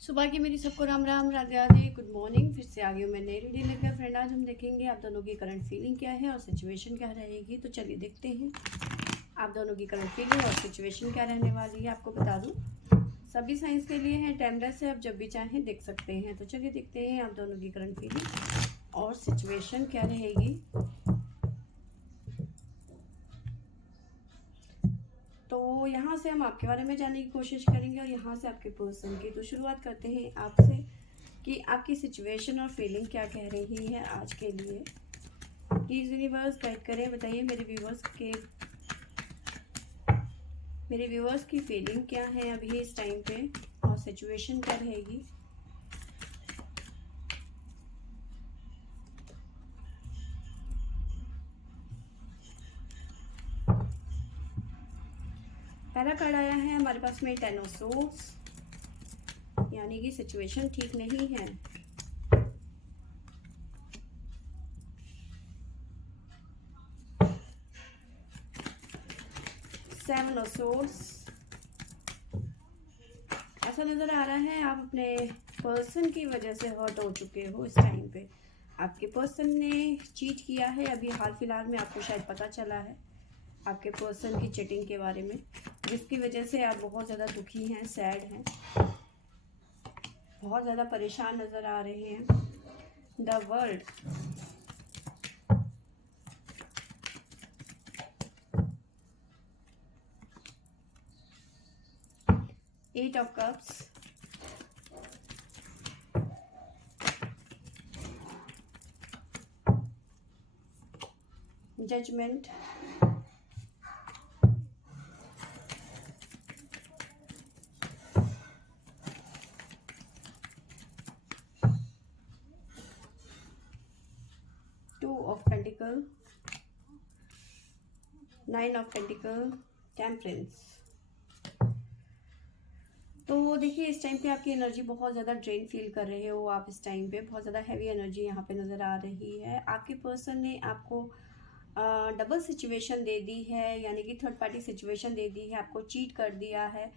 सुबह की मेरी सबको राम राम राधे राधे गुड मॉर्निंग। फिर से आ गई हूँ मैं नई वीडियो लेकर। फ्रेंड, आज हम देखेंगे आप दोनों की करंट फीलिंग क्या है और सिचुएशन क्या रहेगी। तो चलिए देखते हैं आप दोनों की करंट फीलिंग और सिचुएशन क्या रहने वाली है। आपको बता दूँ सभी साइंस के लिए है, टाइमलेस है, आप जब भी चाहें देख सकते हैं। तो चलिए देखते हैं आप दोनों की करंट फीलिंग और सिचुएशन क्या रहेगी। तो यहाँ से हम आपके बारे में जानने की कोशिश करेंगे और यहाँ से आपके पर्सन की। तो शुरुआत करते हैं आपसे कि आपकी सिचुएशन और फीलिंग क्या कह रही है आज के लिए। प्लीज़ यूनिवर्स गाइड करें, बताइए मेरे व्यूवर्स की फीलिंग क्या है अभी इस टाइम पे और सिचुएशन क्या रहेगी। पहला कार्ड आया है हमारे पास में 10 ऑफ सोर्ड्स, यानी कि सिचुएशन ठीक नहीं है। 7 ऑफ सोर्ड्स, ऐसा नज़र आ रहा है आप अपने पर्सन की वजह से हर्ट हो चुके हो। इस टाइम पे आपके पर्सन ने चीट किया है। अभी हाल फिलहाल में आपको शायद पता चला है आपके पर्सन की चीटिंग के बारे में, जिसकी वजह से आप बहुत ज़्यादा दुखी हैं, सैड हैं, बहुत ज़्यादा परेशान नज़र आ रहे हैं। The world, eight of cups, judgement, two of pentacle, 9 of pentacle, temperance. तो देखिए इस टाइम पे आपकी एनर्जी बहुत ज़्यादा ड्रेन फील कर रहे हो आप। इस टाइम पे बहुत ज़्यादा हैवी एनर्जी यहाँ पे नज़र आ रही है। आपके पर्सन ने आपको डबल सिचुएशन दे दी है, यानी कि थर्ड पार्टी सिचुएशन दे दी है, आपको चीट कर दिया है।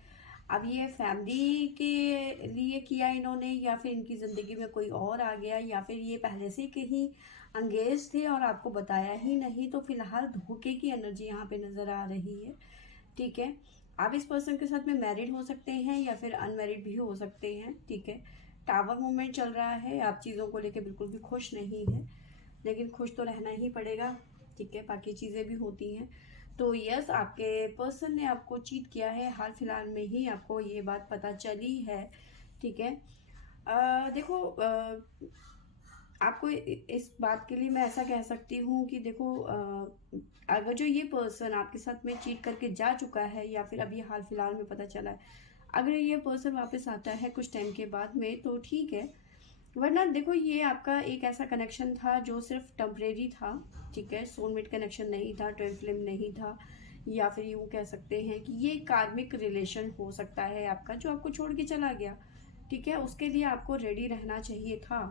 अब ये फैमिली के लिए किया इन्होंने, या फिर इनकी ज़िंदगी में कोई और आ गया, या फिर ये पहले से कहीं अंगेज थे और आपको बताया ही नहीं। तो फिलहाल धोखे की एनर्जी यहाँ पे नज़र आ रही है। ठीक है, आप इस पर्सन के साथ में मैरिड हो सकते हैं या फिर अनमैरिड भी हो सकते हैं। ठीक है, टावर मूवमेंट चल रहा है, आप चीज़ों को लेकर बिल्कुल भी खुश नहीं है, लेकिन खुश तो रहना ही पड़ेगा। ठीक है, बाकी चीज़ें भी होती हैं। तो यस, आपके पर्सन ने आपको चीट किया है, हाल फिलहाल में ही आपको ये बात पता चली है। ठीक है, देखो, आपको इस बात के लिए मैं ऐसा कह सकती हूँ कि देखो, अगर जो ये पर्सन आपके साथ में चीट करके जा चुका है या फिर अभी हाल फिलहाल में पता चला है, अगर ये पर्सन वापस आता है कुछ टाइम के बाद में तो ठीक है, वरना देखो ये आपका एक ऐसा कनेक्शन था जो सिर्फ टेम्परेरी था। ठीक है, सोलमेट कनेक्शन नहीं था, ट्विन फ्लेम नहीं था, या फिर यूँ कह सकते हैं कि ये कार्मिक रिलेशन हो सकता है आपका, जो आपको छोड़ के चला गया। ठीक है, उसके लिए आपको रेडी रहना चाहिए था।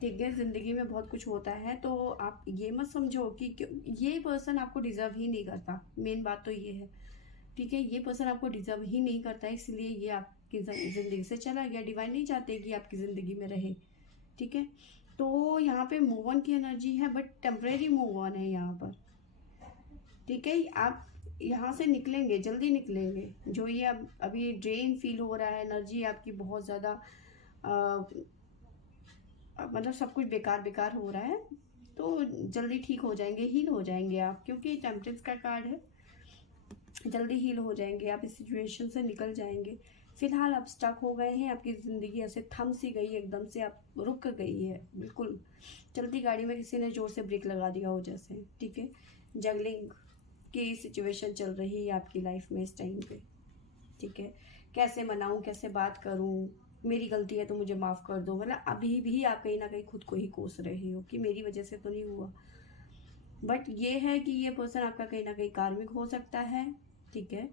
ठीक है, ज़िंदगी में बहुत कुछ होता है, तो आप ये मत समझो कि ये पर्सन आपको डिज़र्व ही नहीं करता। मेन बात तो ये है। ठीक है, ये पर्सन आपको डिज़र्व ही नहीं करता, इसलिए ये आपकी ज़िंदगी से चला गया। डिवाइन नहीं चाहते कि आपकी ज़िंदगी में रहे। ठीक है, तो यहाँ पे मूव ऑन की एनर्जी है, बट टेम्परेरी मूव ऑन है यहाँ पर। ठीक है, आप यहाँ से निकलेंगे, जल्दी निकलेंगे। जो ये अब अभी ड्रेन फील हो रहा है, एनर्जी आपकी बहुत ज़्यादा मतलब सब कुछ बेकार बेकार हो रहा है, तो जल्दी ठीक हो जाएंगे, हील हो जाएंगे आप, क्योंकि टेम्परेंस का कार्ड है। जल्दी हील हो जाएंगे आप, इस सिचुएशन से निकल जाएंगे। फिलहाल आप स्टक हो गए हैं, आपकी ज़िंदगी ऐसे थम सी गई है, एकदम से आप रुक गई है बिल्कुल। चलती गाड़ी में किसी ने ज़ोर से ब्रेक लगा दिया हो जैसे। ठीक है, जगलिंग की सिचुएशन चल रही है आपकी लाइफ में इस टाइम पे। ठीक है, कैसे मनाऊं, कैसे बात करूं, मेरी गलती है तो मुझे माफ़ कर दो, मतलब अभी भी आप कहीं ना कहीं खुद को ही कोस रहे हो कि मेरी वजह से तो नहीं हुआ। बट ये है कि ये पर्सन आपका कहीं ना कहीं कार्मिक हो सकता है। ठीक है,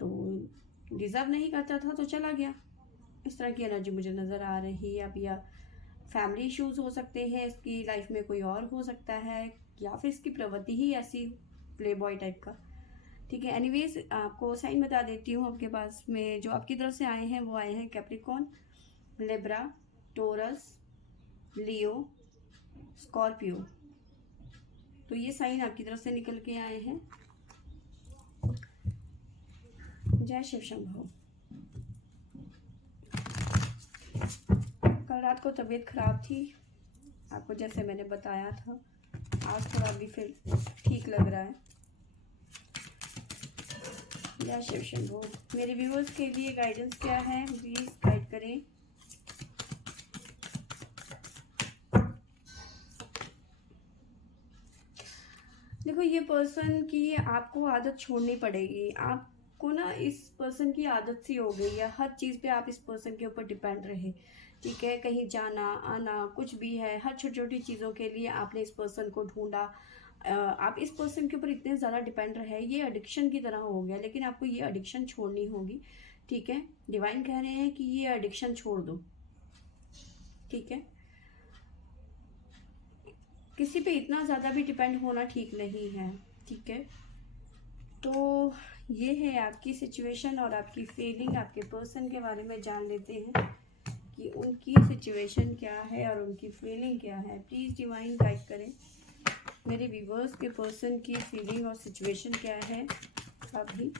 तो डिज़र्व नहीं करता था तो चला गया, इस तरह की एनर्जी मुझे नज़र आ रही है अब। या फैमिली इश्यूज हो सकते हैं, इसकी लाइफ में कोई और हो सकता है, या फिर इसकी प्रवृत्ति ही ऐसी प्ले बॉय टाइप का। ठीक है। एनीवेज आपको साइन बता देती हूँ, आपके पास में जो आपकी तरफ से आए हैं वो आए हैं कैप्रिकॉर्न, लिब्रा, टोरस, लियो, स्कॉर्पियो। तो ये साइन आपकी तरफ से निकल के आए हैं। जय शिव शंभो। कल रात को तबीयत खराब थी, आपको जैसे मैंने बताया था। आज थोड़ा भी फिर ठीक लग रहा है। जय शिव शंभो। मेरे व्यूअर्स के लिए गाइडेंस क्या है, प्लीज गाइड करें। देखो, ये पर्सन की आपको आदत छोड़नी पड़ेगी। आपको ना इस पर्सन की आदत सी हो गई है, हर चीज़ पे आप इस पर्सन के ऊपर डिपेंड रहे। ठीक है, कहीं जाना आना कुछ भी है, हर छोटी छोटी चीज़ों के लिए आपने इस पर्सन को ढूंढा। आप इस पर्सन के ऊपर इतने ज़्यादा डिपेंड रहे, ये एडिक्शन की तरह हो गया। लेकिन आपको ये एडिक्शन छोड़नी होगी। ठीक है, डिवाइन कह रहे हैं कि ये एडिक्शन छोड़ दो। ठीक है, किसी पे इतना ज़्यादा भी डिपेंड होना ठीक नहीं है। ठीक है, तो ये है आपकी सिचुएशन और आपकी फीलिंग। आपके पर्सन के बारे में जान लेते हैं कि उनकी सिचुएशन क्या है और उनकी फीलिंग क्या है। प्लीज़ डिवाइन गाइड करें मेरे व्यूअर्स के पर्सन की फीलिंग और सिचुएशन क्या है अभी।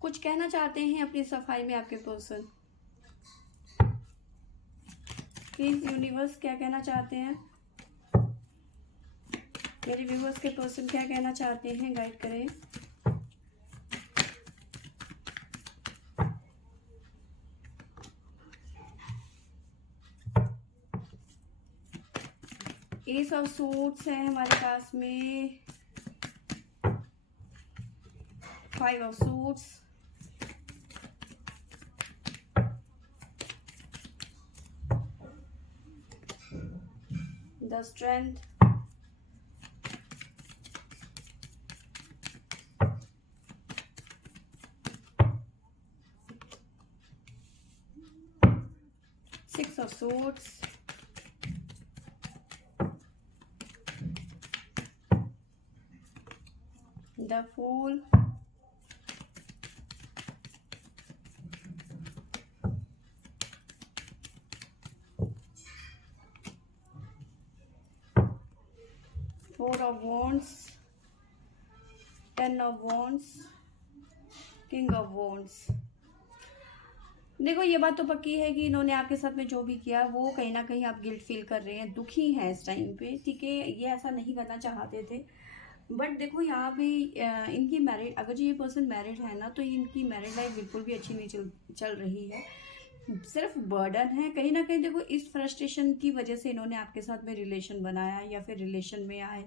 कुछ कहना चाहते हैं अपनी सफाई में आपके पर्सन। प्लीज यूनिवर्स क्या कहना चाहते हैं, मेरे व्यूअर्स के पर्सन क्या कहना चाहते हैं, गाइड करें। एस ऑफ सूट्स है हमारे पास में, 5 of suits, the strength, Six of Swords, the Fool, Four of Wands, 10 of Wands, King of Wands। देखो, ये बात तो पक्की है कि इन्होंने आपके साथ में जो भी किया वो कहीं ना कहीं आप गिल्ट फील कर रहे हैं, दुखी हैं इस टाइम पे। ठीक है, ये ऐसा नहीं करना चाहते थे, बट देखो यहाँ पे इनकी मैरिड, अगर जो ये पर्सन मैरिड है ना, तो इनकी मैरिड लाइफ बिल्कुल भी अच्छी नहीं चल रही है। सिर्फ बर्डन है कहीं ना कहीं। देखो, इस फ्रस्ट्रेशन की वजह से इन्होंने आपके साथ में रिलेशन बनाया या फिर रिलेशन में आए।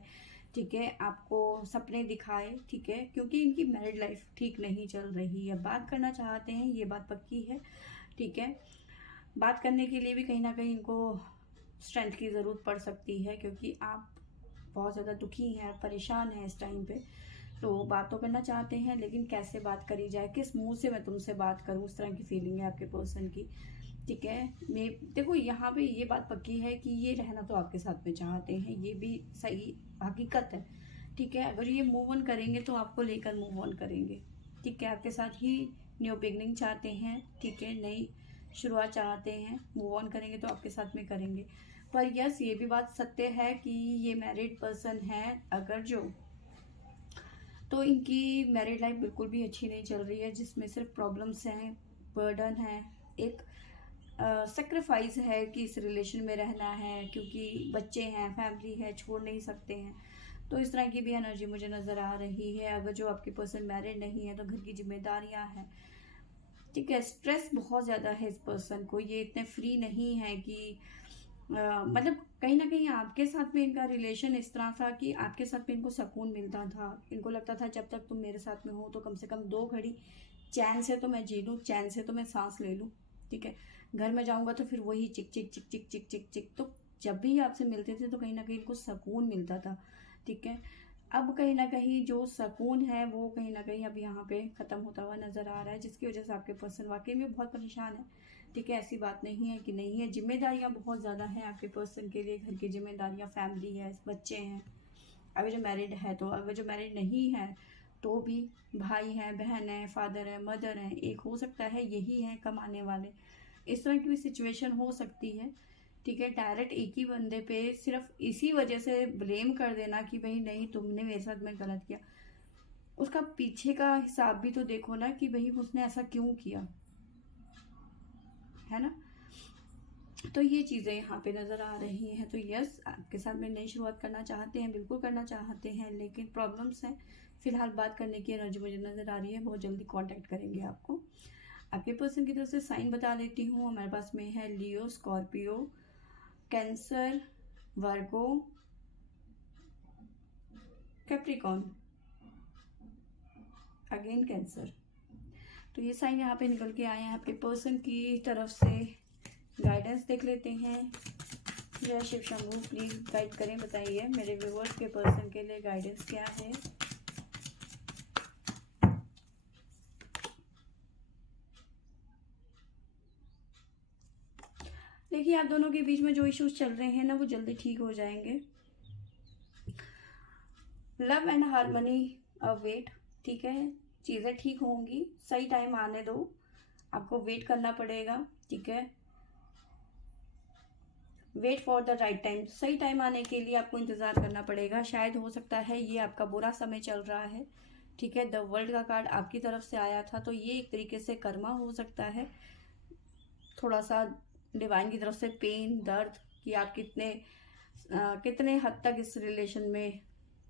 ठीक है, आपको सपने दिखाए। ठीक है, क्योंकि इनकी मैरिड लाइफ ठीक नहीं चल रही है, बात करना चाहते हैं, ये बात पक्की है। ठीक है, बात करने के लिए भी कहीं ना कहीं इनको स्ट्रेंथ की ज़रूरत पड़ सकती है, क्योंकि आप बहुत ज़्यादा दुखी हैं, परेशान हैं इस टाइम पे। तो बात तो करना चाहते हैं, लेकिन कैसे बात करी जाए, किस मुंह से मैं तुमसे बात करूं, उस तरह की फीलिंग है आपके पर्सन की। ठीक है, मैं देखो यहाँ पे ये बात पक्की है कि ये रहना तो आपके साथ में चाहते हैं, ये भी सही हकीकत है। ठीक है, अगर ये मूव ऑन करेंगे तो आपको लेकर मूव ऑन करेंगे। ठीक है, आपके साथ ही न्यू बिगनिंग चाहते हैं। ठीक है, नई शुरुआत चाहते हैं, मूव ऑन करेंगे तो आपके साथ में करेंगे। पर यस, ये भी बात सत्य है कि ये मैरिड पर्सन है अगर जो, तो इनकी मैरिड लाइफ बिल्कुल भी अच्छी नहीं चल रही है, जिसमें सिर्फ प्रॉब्लम्स हैं, बर्डन है, एक सेक्रीफाइस है कि इस रिलेशन में रहना है, क्योंकि बच्चे हैं, फैमिली है, छोड़ नहीं सकते हैं। तो इस तरह की भी एनर्जी मुझे नज़र आ रही है। अगर जो आपके पर्सन मैरिड नहीं है तो घर की जिम्मेदारियां हैं। ठीक है, स्ट्रेस बहुत ज़्यादा है इस पर्सन को, ये इतने फ्री नहीं है कि मतलब कहीं ना कहीं आपके साथ में इनका रिलेशन इस तरह था कि आपके साथ में इनको सुकून मिलता था। इनको लगता था जब तक तुम मेरे साथ में हो तो कम से कम 2 घड़ी चैन से तो मैं जी लूँ, चैन से तो मैं सांस ले लूँ। ठीक है, घर में जाऊंगा तो फिर वही चिक चिक चिक चिक चिक चिक चिक। तो जब भी आपसे मिलते थे तो कहीं ना कहीं इनको सुकून मिलता था। ठीक है, अब कहीं ना कहीं जो सुकून है वो कहीं ना कहीं अब यहाँ पे ख़त्म होता हुआ नज़र आ रहा है, जिसकी वजह से आपके पर्सन वाकई में बहुत परेशान है। ठीक है, ऐसी बात नहीं है कि नहीं है, जिम्मेदारियाँ बहुत ज़्यादा हैं आपके पर्सन के लिए, घर की जिम्मेदारियाँ, फैमिली है, बच्चे हैं। अगर जो मैरिड है तो, अगर जो मैरिड नहीं है तो भी भाई हैं, बहन है, फादर है, मदर है, एक हो सकता है यही है कमाने वाले। इस तरह की भी सिचुएशन हो सकती है। ठीक है, डायरेक्ट एक ही बंदे पे सिर्फ इसी वजह से ब्लेम कर देना कि भाई नहीं तुमने मेरे साथ में गलत किया, उसका पीछे का हिसाब भी तो देखो ना कि भाई उसने ऐसा क्यों किया, है ना। तो ये चीज़ें यहाँ पे नज़र आ रही हैं। तो यस, आपके साथ में नई शुरुआत करना चाहते हैं, बिल्कुल करना चाहते हैं, लेकिन प्रॉब्लम्स हैं। फिलहाल बात करने की एनर्जी मुझे नज़र आ रही है, बहुत जल्दी कांटेक्ट करेंगे आपको। आपके पर्सन की तरफ से साइन बता देती हूँ। हमारे पास में है लियो, स्कॉर्पियो, कैंसर, वर्गो, कैप्रिकॉन, अगेन कैंसर। तो ये साइन यहाँ पे निकल के आए हैं। आपके पर्सन की तरफ से गाइडेंस देख लेते हैं। जय शिव शंभू, प्लीज़ गाइड करें, बताइए मेरे व्यूअर्स के पर्सन के लिए गाइडेंस क्या है। देखिए, आप दोनों के बीच में जो इश्यूज चल रहे हैं ना वो जल्दी ठीक हो जाएंगे। लव एंड हार्मनी वेट, ठीक है, चीज़ें ठीक होंगी, सही टाइम आने दो, आपको वेट करना पड़ेगा। ठीक है, wait for the right time, सही टाइम आने के लिए आपको इंतज़ार करना पड़ेगा। शायद हो सकता है ये आपका बुरा समय चल रहा है। ठीक है, द वर्ल्ड का कार्ड आपकी तरफ से आया था, तो ये एक तरीके से कर्मा हो सकता है, थोड़ा सा डिवाइन की तरफ से पेन, दर्द, कि आप कितने हद तक इस रिलेशन में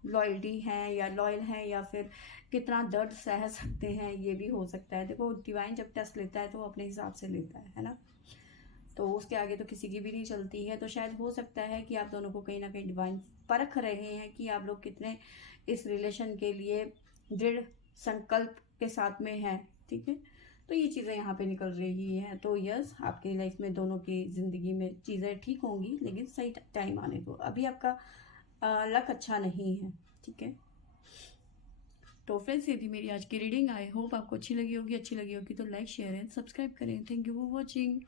लॉयल्टी हैं या लॉयल हैं, या फिर कितना दर्द सह सकते हैं, ये भी हो सकता है। देखो, डिवाइन जब टेस्ट लेता है तो वो अपने हिसाब से लेता है ना, तो उसके आगे तो किसी की भी नहीं चलती है। तो शायद हो सकता है कि आप दोनों को कहीं ना कहीं डिवाइन परख रहे हैं कि आप लोग कितने इस रिलेशन के लिए दृढ़ संकल्प के साथ में हैं। ठीक है, तो ये चीज़ें यहाँ पे निकल रही हैं। तो यस, आपकी लाइफ में दोनों की ज़िंदगी में चीज़ें ठीक होंगी, लेकिन सही टाइम आने दो। अभी आपका लक अच्छा नहीं है। ठीक है, तो फ्रेंड्स ये थी मेरी आज की रीडिंग। आई होप आपको अच्छी लगी होगी। अच्छी लगी होगी तो लाइक, शेयर एंड सब्सक्राइब करें। Thank you for watching.